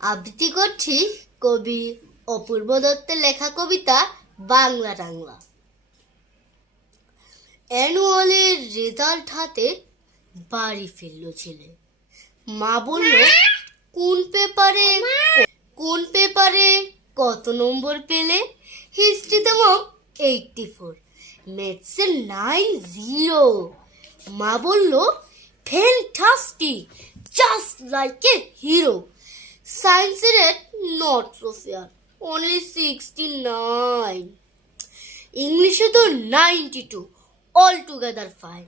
আবৃত্তি করছি কবি অপূর্ব দত্তের লেখা কবিতা বাংলা টাংলা। অ্যানুয়ালের রেজাল্ট হাতে বাড়ি ফিরল ছেলে। মা বলল, কোন পেপারে কত নম্বর পেলে? হিস্ট্রিতে মম 84, ম্যাথসে 90। মা বলল, fantastic, just like a hero. সায়েন্সের rate not so fair, only 69। ইংলিশে তো 92, অল টুগেদার ফাইন।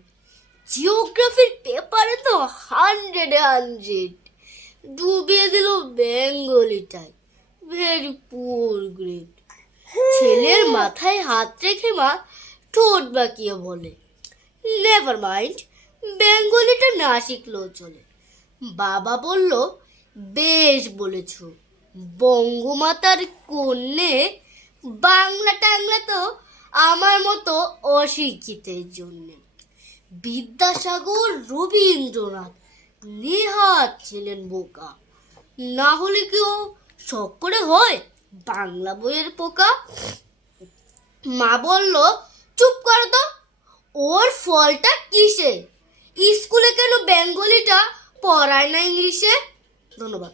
জিওগ্রাফির পেপারে তো 100 ডুবিয়ে দিল বেঙ্গলিটাই, ভেরি পুয়ার গ্রেড। ছেলের মাথায় হাত রেখে মা ঠোঁট বাঁকিয়ে বলে, নেভার মাইন্ড, বেঙ্গলিটা না শিখলেও চলে। বাবা বলল, বেশ বলেছ, বঙ্গমাতার কন্যে, বাংলা টাংলা তো আমার মতো অশিক্ষিতের জন্যে। বিদ্যাসাগর, রবীন্দ্রনাথ নেহাত ছিলেন বোকা, না হলে কেউ শখ করে হয় বাংলা বইয়ের পোকা। মা বলল, চুপ করো তো, ওর ফলটা কিসে? স্কুলে কেন বেঙ্গলিটা পড়ায় না ইংলিশে? ধন্যবাদ।